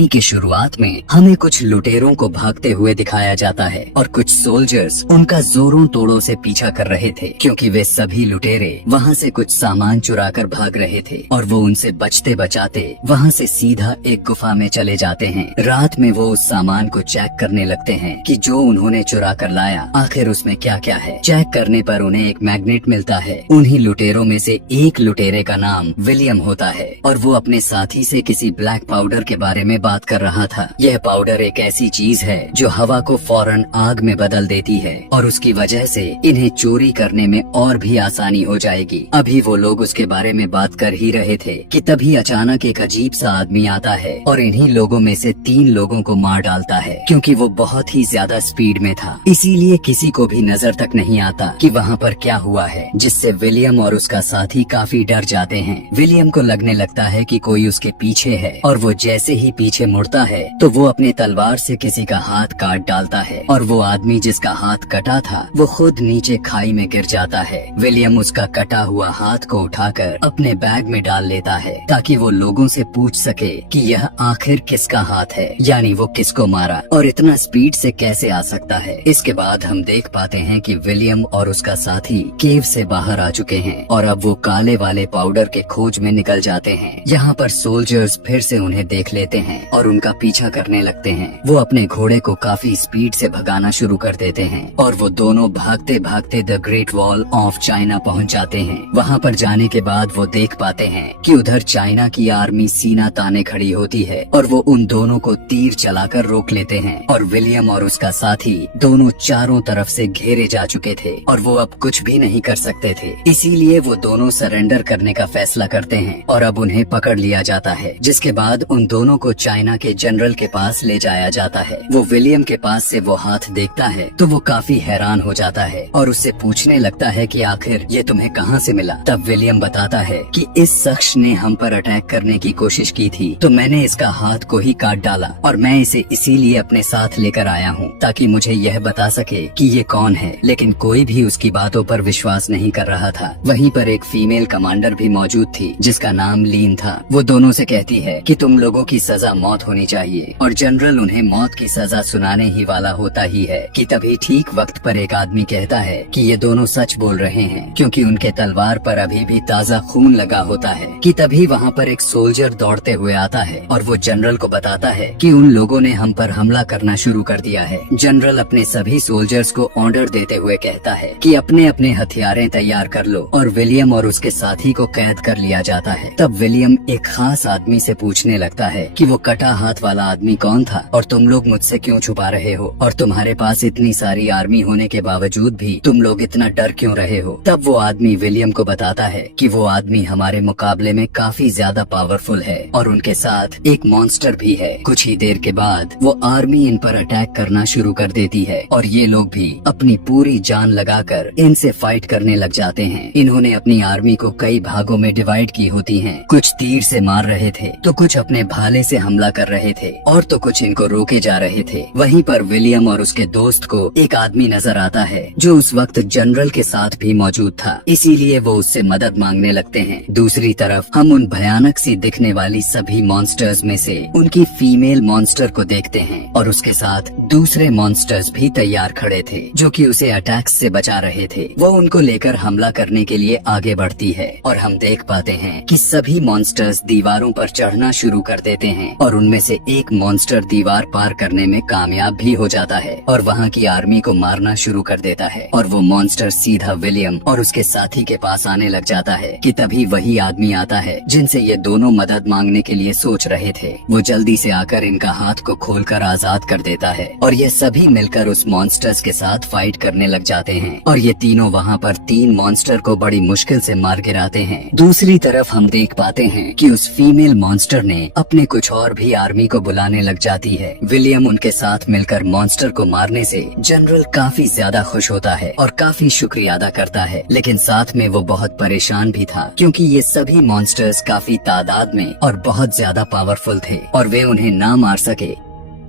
कहानी की शुरुआत में हमें कुछ लुटेरों को भागते हुए दिखाया जाता है और कुछ सोल्जर्स उनका जोरों तोड़ों से पीछा कर रहे थे, क्योंकि वे सभी लुटेरे वहाँ से कुछ सामान चुराकर भाग रहे थे और वो उनसे बचते बचाते वहाँ से सीधा एक गुफा में चले जाते हैं। रात में वो उस सामान को चेक करने लगते हैं कि जो उन्होंने चुरा कर लाया आखिर उसमें क्या क्या है। चेक करने पर उन्हें एक मैग्नेट मिलता है। उन्हीं लुटेरों में से एक लुटेरे का नाम विलियम होता है और वो अपने साथी से किसी ब्लैक पाउडर के बारे में बात कर रहा था। यह पाउडर एक ऐसी चीज है जो हवा को फौरन आग में बदल देती है और उसकी वजह से इन्हें चोरी करने में और भी आसानी हो जाएगी। अभी वो लोग उसके बारे में बात कर ही रहे थे कि तभी अचानक एक अजीब सा आदमी आता है और इन्हीं लोगों में से 3 लोगों को मार डालता है। क्योंकि वो बहुत ही ज्यादा स्पीड में था, इसीलिए किसी को भी नजर तक नहीं आता कि वहाँ पर क्या हुआ है, जिससे विलियम और उसका साथी काफी डर जाते हैं। विलियम को लगने लगता है कि कोई उसके पीछे है और वो जैसे ही पीछे मुड़ता है तो वो अपने तलवार से किसी का हाथ काट डालता है और वो आदमी जिसका हाथ कटा था वो खुद नीचे खाई में गिर जाता है। विलियम उसका कटा हुआ हाथ को उठाकर अपने बैग में डाल लेता है ताकि वो लोगों से पूछ सके कि यह आखिर किसका हाथ है, यानी वो किसको मारा और इतना स्पीड से कैसे आ सकता है। इसके बाद हम देख पाते हैं कि विलियम और उसका साथी केव से बाहर आ चुके हैं और अब वो काले वाले पाउडर के खोज में निकल जाते हैं। यहाँ पर सोल्जर्स फिर से उन्हें देख लेते हैं और उनका पीछा करने लगते हैं। वो अपने घोड़े को काफी स्पीड से भगाना शुरू कर देते हैं और वो दोनों भागते भागते the great wall of China पहुंच जाते हैं। वहाँ पर जाने के बाद वो देख पाते हैं कि उधर चाइना की आर्मी सीना ताने खड़ी होती है और वो उन दोनों को तीर चलाकर रोक लेते हैं और विलियम और उसका साथी दोनों चारों तरफ से घेरे जा चुके थे और वो अब कुछ भी नहीं कर सकते थे। इसीलिए वो दोनों सरेंडर करने का फैसला करते हैं और अब उन्हें पकड़ लिया जाता है, जिसके बाद उन दोनों को चाइना के जनरल के पास ले जाया जाता है। वो विलियम के पास से वो हाथ देखता है तो वो काफी हैरान हो जाता है और उससे पूछने लगता है कि आखिर ये तुम्हें कहाँ से मिला। तब विलियम बताता है कि इस शख्स ने हम पर अटैक करने की कोशिश की थी तो मैंने इसका हाथ को ही काट डाला और मैं इसे इसीलिए अपने साथ लेकर आया हूँ ताकि मुझे यह बता सके कि ये कौन है। लेकिन कोई भी उसकी बातों पर विश्वास नहीं कर रहा था। वहीं पर एक फीमेल कमांडर भी मौजूद थी जिसका नाम लीन था। वो दोनों से कहती है कि तुम लोगों की सजा मौत होनी चाहिए और जनरल उन्हें मौत की सजा सुनाने ही वाला होता ही है कि तभी ठीक वक्त पर एक आदमी कहता है कि ये दोनों सच बोल रहे हैं क्योंकि उनके तलवार पर अभी भी ताज़ा खून लगा होता है। कि तभी वहाँ पर एक सोल्जर दौड़ते हुए आता है और वो जनरल को बताता है कि उन लोगों ने हम पर हमला करना शुरू कर दिया है। जनरल अपने सभी सोल्जर्स को ऑर्डर देते हुए कहता है कि अपने अपने हथियारें तैयार कर लो और विलियम और उसके साथी को कैद कर लिया जाता है। तब विलियम एक खास आदमी से पूछने लगता है कि वो कटा हाथ वाला आदमी कौन था और तुम लोग मुझसे क्यों छुपा रहे हो और तुम्हारे पास इतनी सारी आर्मी होने के बावजूद भी तुम लोग इतना डर क्यों रहे हो। तब वो आदमी विलियम को बताता है कि वो आदमी हमारे मुकाबले में काफी ज्यादा पावरफुल है और उनके साथ एक मॉन्स्टर भी है। कुछ ही देर के बाद वो आर्मी इन पर अटैक करना शुरू कर देती है और ये लोग भी अपनी पूरी जान लगाकर इनसे फाइट करने लग जाते हैं। इन्होंने अपनी आर्मी को कई भागों में डिवाइड की होती है। कुछ तीर से मार रहे थे तो कुछ अपने भाले से हमला कर रहे थे और तो कुछ इनको रोके जा रहे थे। वहीं पर विलियम और उसके दोस्त को एक आदमी नजर आता है जो उस वक्त जनरल के साथ भी मौजूद था, इसीलिए वो उससे मदद मांगने लगते हैं। दूसरी तरफ हम उन भयानक सी दिखने वाली सभी मॉन्स्टर्स में से उनकी फीमेल मॉन्स्टर को देखते हैं और उसके साथ दूसरे मॉन्स्टर्स भी तैयार खड़े थे जो कि उसे अटैक्स से बचा रहे थे। वो उनको लेकर हमला करने के लिए आगे बढ़ती है और हम देख पाते हैं कि सभी मॉन्स्टर्स दीवारों पर चढ़ना शुरू कर देते हैं और उनमें से एक मॉन्स्टर दीवार पार करने में कामयाब भी हो जाता है और वहाँ की आर्मी को मारना शुरू कर देता है और वो मॉन्स्टर सीधा विलियम और उसके साथी के पास आने लग जाता है। कि तभी वही आदमी आता है जिनसे ये दोनों मदद मांगने के लिए सोच रहे थे। वो जल्दी से आकर इनका हाथ को खोलकर आजाद कर देता है और ये सभी मिलकर उस मॉन्स्टर्स के साथ फाइट करने लग जाते हैं और ये तीनों वहाँ पर 3 मॉन्स्टर को बड़ी मुश्किल से मार गिराते हैं। दूसरी तरफ हम देख पाते हैं कि उस फीमेल मॉन्स्टर ने अपने कुछ और भी आर्मी को बुलाने लग जाती है। विलियम उनके साथ मिलकर मॉन्स्टर को मारने से जनरल काफी ज्यादा खुश होता है और काफी शुक्रिया अदा करता है, लेकिन साथ में वो बहुत परेशान भी था क्योंकि ये सभी मॉन्स्टर्स काफी तादाद में और बहुत ज्यादा पावरफुल थे और वे उन्हें ना मार सके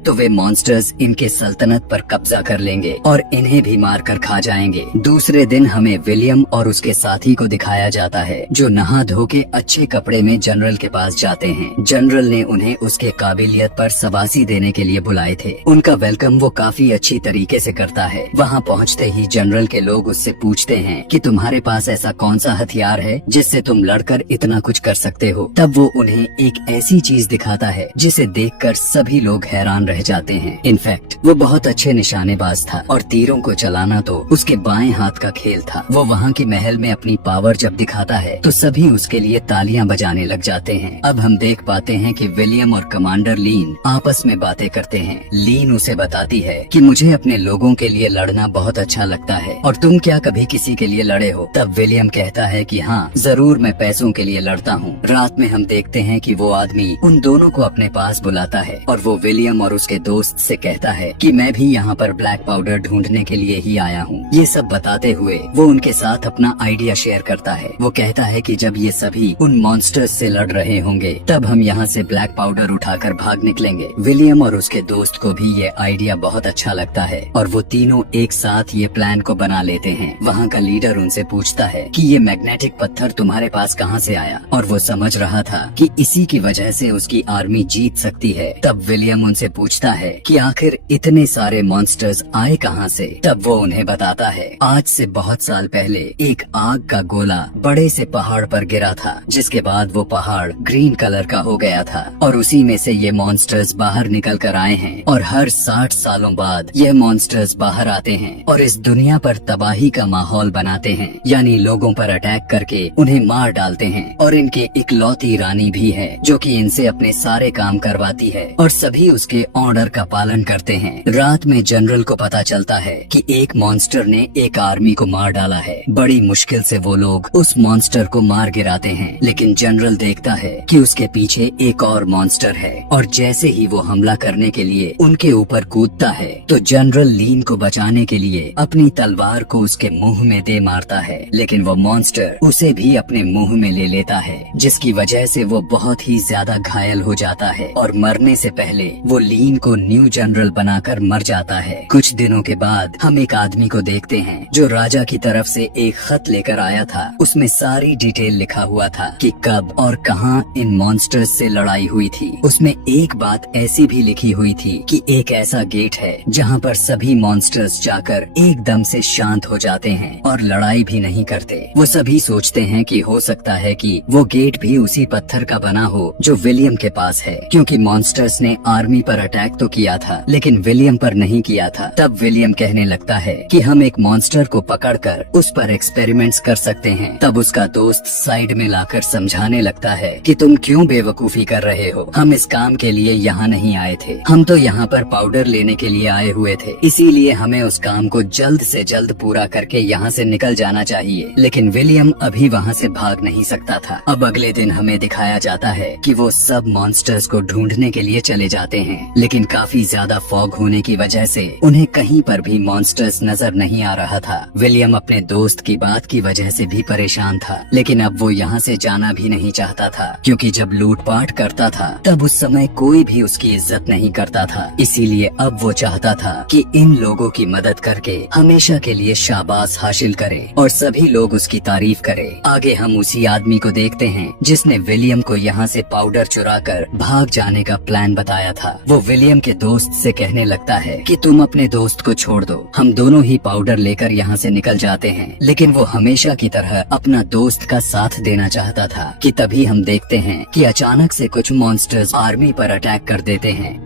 तो वे मॉन्स्टर्स इनके सल्तनत पर कब्जा कर लेंगे और इन्हें भी मार कर खा जाएंगे। दूसरे दिन हमें विलियम और उसके साथी को दिखाया जाता है जो नहा धो के अच्छे कपड़े में जनरल के पास जाते हैं। जनरल ने उन्हें उसके काबिलियत पर शाबाशी देने के लिए बुलाए थे। उनका वेलकम वो काफी अच्छी तरीके से करता है। वहाँ पहुँचते ही जनरल के लोग उससे पूछते हैं कि तुम्हारे पास ऐसा कौन सा हथियार है जिससे तुम लड़कर इतना कुछ कर सकते हो। तब वो उन्हें एक ऐसी चीज दिखाता है जिसे देखकर सभी लोग हैरान रह जाते हैं। इनफैक्ट वो बहुत अच्छे निशानेबाज था और तीरों को चलाना तो उसके बाएं हाथ का खेल था। वो वहाँ के महल में अपनी पावर जब दिखाता है तो सभी उसके लिए तालियां बजाने लग जाते हैं। अब हम देख पाते हैं कि विलियम और कमांडर लीन आपस में बातें करते हैं। लीन उसे बताती है कि मुझे अपने लोगों के लिए लड़ना बहुत अच्छा लगता है और तुम क्या कभी किसी के लिए लड़े हो? तब विलियम कहता है कि हाँ जरूर, मैं पैसों के लिए लड़ता हूँ। रात में हम देखते हैं कि वो आदमी उन दोनों को अपने पास बुलाता है और वो विलियम और उसके दोस्त से कहता है कि मैं भी यहाँ पर ब्लैक पाउडर ढूंढने के लिए ही आया हूँ। ये सब बताते हुए वो उनके साथ अपना आइडिया शेयर करता है। वो कहता है कि जब ये सभी उन मॉन्स्टर्स से लड़ रहे होंगे तब हम यहाँ से ब्लैक पाउडर उठाकर भाग निकलेंगे। विलियम और उसके दोस्त को भी ये आइडिया बहुत अच्छा लगता है और वो तीनों एक साथ ये प्लान को बना लेते हैं। वहाँ का लीडर उनसे पूछता है कि ये मैग्नेटिक पत्थर तुम्हारे पास कहाँ से आया, और वो समझ रहा था कि इसी की वजह से उसकी आर्मी जीत सकती है। तब विलियम उनसे पूछता है कि आखिर इतने सारे मॉन्स्टर्स आए कहाँ से। तब वो उन्हें बताता है आज से बहुत साल पहले एक आग का गोला बड़े से पहाड़ पर गिरा था, जिसके बाद वो पहाड़ ग्रीन कलर का हो गया था और उसी में से ये मॉन्स्टर्स बाहर निकल कर आए हैं और हर 60 सालों बाद यह मॉन्स्टर्स बाहर आते हैं और इस दुनिया पर तबाही का माहौल बनाते हैं, यानी लोगों पर अटैक करके उन्हें मार डालते हैं। और इनके इकलौती रानी भी है जो कि इनसे अपने सारे काम करवाती है और सभी उसके ऑर्डर का पालन करते हैं। रात में जनरल को पता चलता है कि एक मॉन्स्टर ने एक आर्मी को मार डाला है। बड़ी मुश्किल से वो लोग उस मॉन्स्टर को मार गिराते हैं, लेकिन जनरल देखता है कि उसके पीछे एक और मॉन्स्टर है और जैसे ही वो हमला करने के लिए उनके ऊपर कूदता है तो जनरल लीन को बचाने के लिए अपनी तलवार को उसके मुंह में दे मारता है, लेकिन वो मॉन्स्टर उसे भी अपने मुंह में ले लेता है, जिसकी वजह से वो बहुत ही ज्यादा घायल हो जाता है और मरने से पहले वो लीन को न्यू जनरल बनाकर मर जाता है। कुछ दिनों के बाद हम एक आदमी को देखते हैं जो राजा की तरफ से एक खत लेकर आया था। उसमें सारी डिटेल लिखा हुआ था कि कब और कहां इन मॉन्स्टर्स से लड़ाई हुई थी। उसमें एक बात ऐसी भी लिखी हुई थी कि एक ऐसा गेट है जहां पर सभी मॉन्स्टर्स जाकर एकदम से शांत हो जाते हैं और लड़ाई भी नहीं करते। वो सभी सोचते हैं कि हो सकता है कि वो गेट भी उसी पत्थर का बना हो जो विलियम के पास है, क्योंकि मॉन्स्टर्स ने आर्मी पर अटैक तो किया था लेकिन विलियम पर नहीं किया था। तब विलियम कहने लगता है कि हम एक मॉन्स्टर को पकड़कर उस पर एक्सपेरिमेंट्स कर सकते हैं। तब उसका दोस्त साइड में लाकर समझाने लगता है कि तुम क्यों बेवकूफी कर रहे हो, हम इस काम के लिए यहाँ नहीं आए थे, हम तो यहाँ पर पाउडर लेने के लिए आए हुए थे, इसीलिए हमें उस काम को जल्द से जल्द पूरा करके यहाँ से निकल जाना चाहिए। लेकिन विलियम अभी वहाँ से भाग नहीं सकता था। अब अगले दिन हमें दिखाया जाता है कि वो सब मॉन्स्टर्स को ढूंढने के लिए चले जाते हैं, लेकिन काफी ज्यादा फॉग होने की वजह से उन्हें कहीं पर भी मॉन्स्टर्स नजर नहीं आ रहा था। विलियम अपने दोस्त की बात की वजह से भी परेशान था, लेकिन अब वो यहाँ से जाना भी नहीं चाहता था, क्योंकि जब लूटपाट करता था तब उस समय कोई भी उसकी इज्जत नहीं करता था। इसीलिए अब वो चाहता था कि इन लोगों की मदद करके हमेशा के लिए शाबाश हासिल करे और सभी लोग उसकी तारीफ करे। आगे हम उसी आदमी को देखते हैं जिसने विलियम को यहाँ से पाउडर चुराकर भाग जाने का प्लान बताया था। वो विलियम के दोस्त से कहने लगता है कि तुम अपने दोस्त को छोड़ दो, हम दोनों ही पाउडर लेकर यहाँ से निकल जाते हैं। लेकिन वो हमेशा की तरह अपना दोस्त का साथ देना चाहता था कि तभी हम देखते हैं कि अचानक से कुछ मॉन्स्टर्स आर्मी पर अटैक कर देते हैं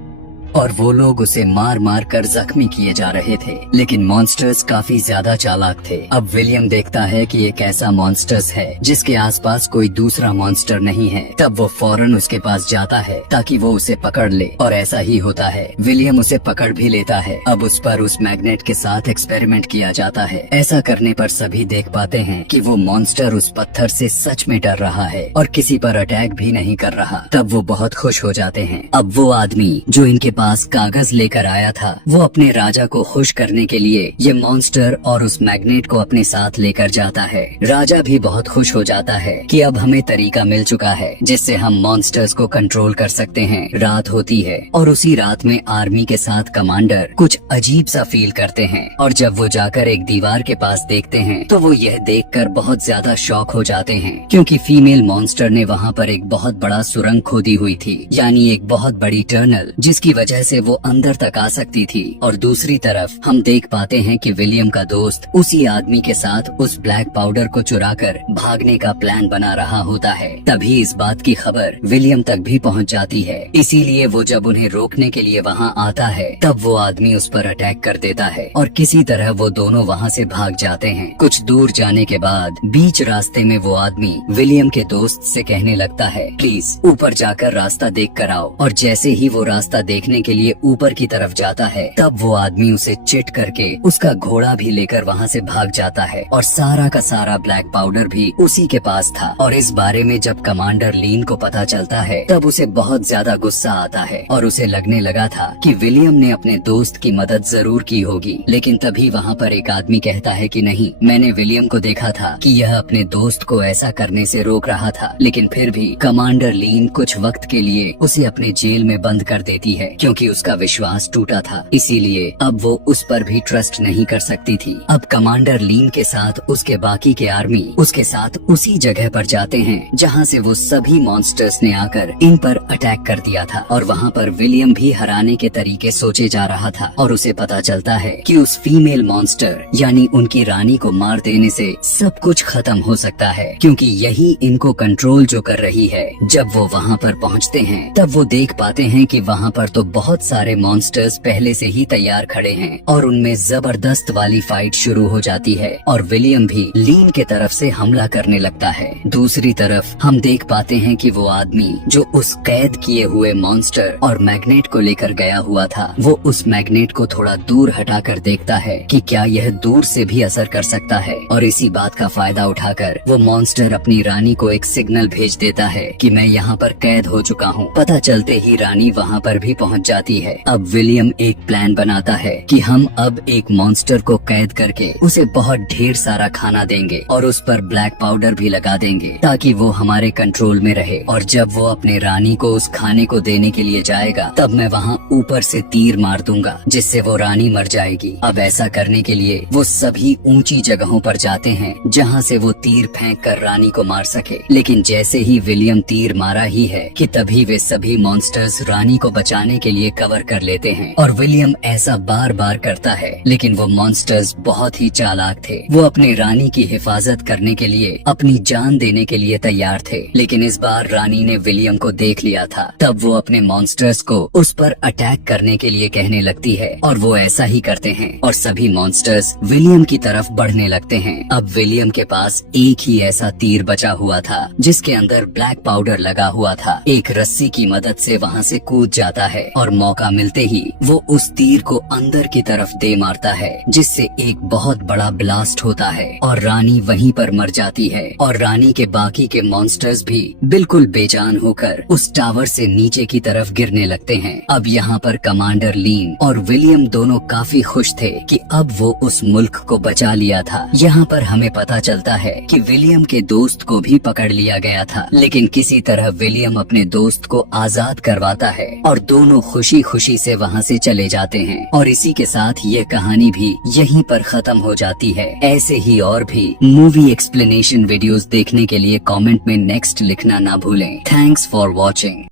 और वो लोग उसे मार मार कर जख्मी किए जा रहे थे, लेकिन मॉन्स्टर्स काफी ज्यादा चालाक थे। अब विलियम देखता है कि एक ऐसा मॉन्स्टर्स है जिसके आसपास कोई दूसरा मॉन्स्टर नहीं है। तब वो फौरन उसके पास जाता है ताकि वो उसे पकड़ ले, और ऐसा ही होता है। विलियम उसे पकड़ भी लेता है। अब उस पर उस मैग्नेट के साथ एक्सपेरिमेंट किया जाता है। ऐसा करने पर सभी देख पाते हैं कि वो मॉन्स्टर उस पत्थर से सच में डर रहा है और किसी पर अटैक भी नहीं कर रहा। तब वो बहुत खुश हो जाते हैं। अब वो आदमी जो इनके पास कागज लेकर आया था। वो अपने राजा को खुश करने के लिए ये मॉन्स्टर और उस मैग्नेट को अपने साथ लेकर जाता है। राजा भी बहुत खुश हो जाता है कि अब हमें तरीका मिल चुका है जिससे हम मॉन्स्टर्स को कंट्रोल कर सकते हैं। रात होती है और उसी रात में आर्मी के साथ कमांडर कुछ अजीब सा फील करते हैं और जब वो जाकर एक दीवार के पास देखते हैं तो वो यह देखकर बहुत ज्यादा शॉक हो जाते हैं क्योंकि फीमेल मॉन्स्टर ने वहाँ पर एक बहुत बड़ा सुरंग खोदी हुई थी, यानी एक बहुत बड़ी टनल, जिसकी वजह से वो अंदर तक आ सकती थी। और दूसरी तरफ हम देख पाते हैं कि विलियम का दोस्त उसी आदमी के साथ उस ब्लैक पाउडर को चुराकर भागने का प्लान बना रहा होता है। तभी इस बात की खबर विलियम तक भी पहुंच जाती है, इसीलिए वो जब उन्हें रोकने के लिए वहां आता है तब वो आदमी उस पर अटैक कर देता है और किसी तरह वो दोनों वहां से भाग जाते हैं। कुछ दूर जाने के बाद बीच रास्ते में वो आदमी विलियम के दोस्त से कहने लगता है, प्लीज ऊपर जाकर रास्ता देख कर आओ। और जैसे ही वो रास्ता देखने के लिए ऊपर की तरफ जाता है तब वो आदमी उसे चिट करके उसका घोड़ा भी लेकर वहाँ से भाग जाता है और सारा का सारा ब्लैक पाउडर भी उसी के पास था। और इस बारे में जब कमांडर लीन को पता चलता है तब उसे बहुत ज्यादा गुस्सा आता है और उसे लगने लगा था कि विलियम ने अपने दोस्त की मदद जरूर की होगी। लेकिन तभी वहाँ पर एक आदमी कहता है कि नहीं, मैंने विलियम को देखा था कि यह अपने दोस्त को ऐसा करने से रोक रहा था। लेकिन फिर भी कमांडर लीन कुछ वक्त के लिए उसे अपने जेल में बंद कर देती है क्योंकि उसका विश्वास टूटा था, इसीलिए अब वो उस पर भी ट्रस्ट नहीं कर सकती थी। अब कमांडर लीन के साथ उसके बाकी के आर्मी उसके साथ उसी जगह पर जाते हैं जहाँ से वो सभी मॉन्स्टर्स ने आकर इन पर अटैक कर दिया था। और वहाँ पर विलियम भी हराने के तरीके सोचे जा रहा था और उसे पता चलता है कि उस फीमेल मॉन्स्टर यानी उनकी रानी को मार देने से सब कुछ खत्म हो सकता है, क्योंकि यही इनको कंट्रोल जो कर रही है। जब वो वहाँ पर पहुँचते हैं तब वो देख पाते हैं कि वहाँ पर तो बहुत सारे मॉन्स्टर्स पहले से ही तैयार खड़े हैं और उनमें जबरदस्त वाली फाइट शुरू हो जाती है और विलियम भी लीन के तरफ से हमला करने लगता है। दूसरी तरफ हम देख पाते हैं कि वो आदमी जो उस कैद किए हुए मॉन्स्टर और मैग्नेट को लेकर गया हुआ था, वो उस मैग्नेट को थोड़ा दूर हटाकर देखता है कि क्या यह दूर से भी असर कर सकता है। और इसी बात का फायदा उठाकर वो मॉन्स्टर अपनी रानी को एक सिग्नल भेज देता है कि मैं यहाँ पर कैद हो चुका हूँ। पता चलते ही रानी वहाँ पर भी पहुँच जाती है। अब विलियम एक प्लान बनाता है कि हम अब एक मॉन्स्टर को कैद करके उसे बहुत ढेर सारा खाना देंगे और उस पर ब्लैक पाउडर भी लगा देंगे ताकि वो हमारे कंट्रोल में रहे। और जब वो अपने रानी को उस खाने को देने के लिए जाएगा तब मैं वहाँ ऊपर से तीर मार दूंगा जिससे वो रानी मर जाएगी। अब ऐसा करने के लिए वो सभी ऊंची जगहों पर जाते हैं जहाँ से वो तीर फेंक कर रानी को मार सके। लेकिन जैसे ही विलियम तीर मारा ही है कि तभी वे सभी मॉन्स्टर्स रानी को बचाने के लिए कवर कर लेते हैं। और विलियम ऐसा बार बार करता है, लेकिन वो मॉन्स्टर्स बहुत ही चालाक थे। वो अपनी रानी की हिफाजत करने के लिए अपनी जान देने के लिए तैयार थे। लेकिन इस बार रानी ने विलियम को देख लिया था। तब वो अपने मॉन्स्टर्स को उस पर अटैक करने के लिए कहने लगती है और वो ऐसा ही करते हैं और सभी मॉन्स्टर्स विलियम की तरफ बढ़ने लगते हैं। अब विलियम के पास एक ही ऐसा तीर बचा हुआ था जिसके अंदर ब्लैक पाउडर लगा हुआ था। एक रस्सी की मदद से वहाँ से कूद जाता है और मौका मिलते ही वो उस तीर को अंदर की तरफ दे मारता है जिससे एक बहुत बड़ा ब्लास्ट होता है और रानी वहीं पर मर जाती है। और रानी के बाकी के मॉन्स्टर्स भी बिल्कुल बेजान होकर उस टावर से नीचे की तरफ गिरने लगते हैं। अब यहाँ पर कमांडर लीन और विलियम दोनों काफी खुश थे कि अब वो उस मुल्क को बचा लिया था। यहाँ पर हमें पता चलता है कि विलियम के दोस्त को भी पकड़ लिया गया था, लेकिन किसी तरह विलियम अपने दोस्त को आजाद करवाता है और दोनों खुशी खुशी से वहाँ से चले जाते हैं। और इसी के साथ ये कहानी भी यहीं पर खत्म हो जाती है। ऐसे ही और भी मूवी एक्सप्लेनेशन वीडियोस देखने के लिए कमेंट में नेक्स्ट लिखना ना भूलें। Thanks for watching.